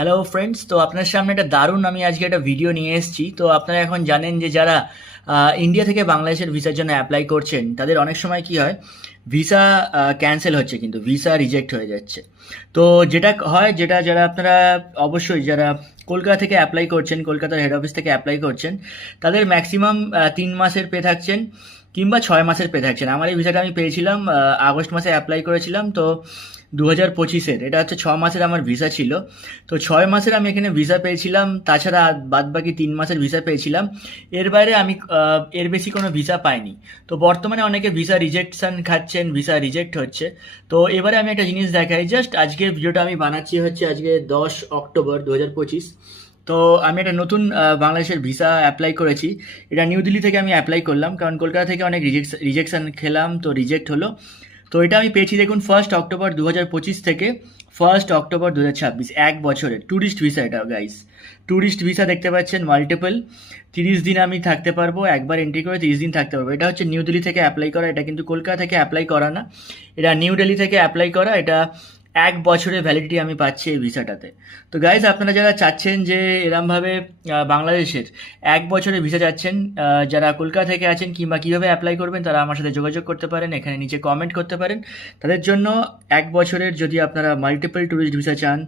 Hello friends, তো আপনার সামনে একটা দারুণ আমি আজকে একটা ভিডিও নিয়ে এসেছি। তো আপনারা এখন জানেন যে যারা ইন্ডিয়া থেকে বাংলাদেশের ভিসার জন্য অ্যাপ্লাই করছেন তাদের অনেক সময় কি হয়, ভিসা ক্যান্সেল হচ্ছে কিন্তু ভিসা রিজেক্ট হয়ে যাচ্ছে। তো যেটা হয়, যেটা যারা আপনারা অবশ্যই যারা কলকাতা থেকে অ্যাপ্লাই করছেন, কলকাতার হেড অফিস থেকে অ্যাপ্লাই করছেন, তাদের ম্যাক্সিমাম 3 মাসের পে থাকছেন কিংবা 6 মাসের পে থাকছেন। আমার এই ভিসাটা আমি পেয়েছিলাম আগস্ট মাসে অ্যাপ্লাই করেছিলাম, তো 2025-এর, এটা হচ্ছে 6 মাসের আমার ভিসা ছিল। তো 6 মাসের আমি এখানে ভিসা পেয়েছিলাম, তাছাড়া বাদ বাকি 3 মাসের ভিসা পেয়েছিলাম। এর বাইরে আমি এর বেশি কোনো ভিসা পাইনি। তো বর্তমানে অনেকে ভিসা রিজেকশন খাচ্ছেন, ভিসা রিজেক্ট হচ্ছে। তো এবারে আমি একটা জিনিস দেখাই, জাস্ট আজকের ভিডিওটা আমি বানাচ্ছি হচ্ছে আজকে 10 অক্টোবর 2025। তো আমি একটা নতুন বাংলাদেশের ভিসা অ্যাপ্লাই করেছি। এটা নিউ দিল্লি থেকে আমি অ্যাপ্লাই করলাম, কারণ কলকাতা থেকে অনেক রিজেকশন খেলাম, তো রিজেক্ট হলো। তো এটা আমি পেয়েছি দেখুন 1 অক্টোবর 2025 থেকে 1 অক্টোবর 2026, 1 বছরের ট্যুরিস্ট ভিসা এটা গাইস। ট্যুরিস্ট ভিসা দেখতে পাচ্ছেন, মাল্টিপল 30 দিন আমি থাকতে পারবো, একবার এন্ট্রি করে 30 দিন থাকতে পারবো। এটা হচ্ছে নিউ দিল্লি থেকে অ্যাপ্লাই করা, এটা কিন্তু কলকাতা থেকে অ্যাপ্লাই করা না, এটা নিউ দিল্লি থেকে অ্যাপ্লাই করা। এটা 1 বছরের ভ্যালিডিটি আমি পাচ্ছি এই ভিসাটাতে। তো গাইজ, আপনারা যারা চাচ্ছেন যে এরমভাবে বাংলাদেশের 1 বছরের ভিসা চাচ্ছেন, যারা কলকাতা থেকে আছেন কিংবা কীভাবে অ্যাপ্লাই করবেন, তারা আমার সাথে যোগাযোগ করতে পারেন, এখানে নিচে কমেন্ট করতে পারেন। তাদের জন্য 1 বছরের যদি আপনারা মাল্টিপল ট্যুরিস্ট ভিসা চান,